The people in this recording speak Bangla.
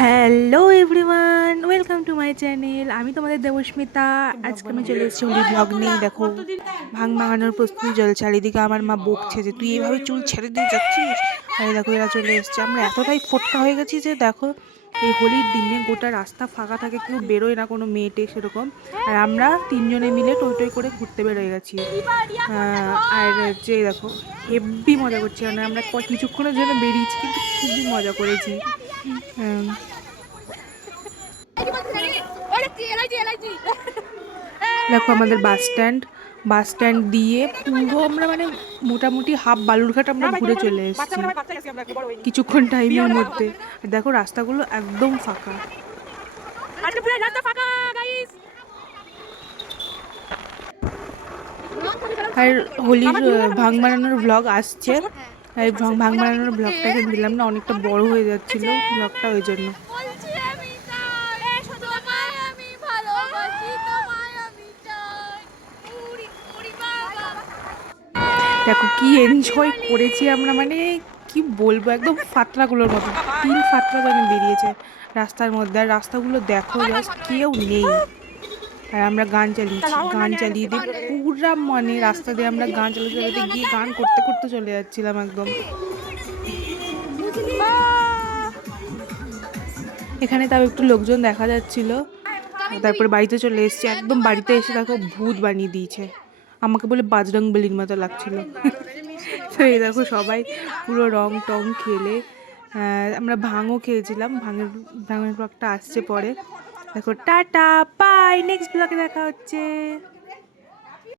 Hello everyone, welcome to my channel. আমি তোমাদের দেবস্মিতা। আজকে আমি চলে এসেছি হোলি ব্লগ নিয়ে। দেখো, ভাং ভাঙানোর প্রস্তুতি চলছে। আর এদিকে আমার মা বকছে যে তুই এইভাবে চুল ছেড়ে দিয়ে যাচ্ছিস। আর দেখো এরা চলে এসছে। আমরা এতটাই ফোটকা হয়ে গেছি যে দেখো, এই হোলির দিনে গোটা রাস্তা ফাঁকা থাকে, কেউ বেরোয় না, কোনো মেয়েটে সেরকম। আর আমরা তিনজনে মিলে টই টই করে ঘুরতে বেরোয় গেছি। আর যে দেখো, হেব্বি মজা করছি। মানে আমরা কিছুক্ষণের জন্য বেরিয়েছি, কিন্তু খুবই মজা করেছি। আম, দেখো আমাদের বাস স্ট্যান্ড দিয়ে পুরো আমরা মানে মোটামুটি হাফ বালুরঘাট আমরা ঘুরে চলে এসেছি কিছুক্ষণ টাইমের মধ্যে। আর দেখো রাস্তাগুলো একদম ফাঁকা। আর হোলির ভাং বানানোর ব্লগ আসছে। আর ভাং বানানোর ব্লগটা এখানে দিলাম না, অনেকটা বড় হয়ে যাচ্ছিল ব্লগটা, ওই জন্য। দেখো কি এনজয় করেছি আমরা, মানে কি বলবো, একদম ফাতরাগুলোর মতো তিল ফাতরা যেন বেরিয়েছে রাস্তার মধ্যে। আর রাস্তাগুলো দেখো, জাস্ট কেউ নেই। আর আমরা গান চালিয়ে দিয়ে পুরা মানে রাস্তা দিয়ে আমরা গান চালিয়ে চালাতে গিয়ে গান করতে করতে চলে যাচ্ছিলাম একদম। এখানে তাও একটু লোকজন দেখা যাচ্ছিল। তারপরে বাড়িতে চলে এসেছি। একদম বাড়িতে এসে দেখো ভূত বানিয়ে দিয়েছে আমাকে, বলে বাজরংবলির মতো লাগছিল। তো এই দেখো সবাই পুরো রং টং খেলে, আমরা ভাঙও খেয়েছিলাম। ভাঙের ব্লগটা আসছে পরে। দেখো, টাটা বাই, নেক্সট ব্লগে দেখা হচ্ছে।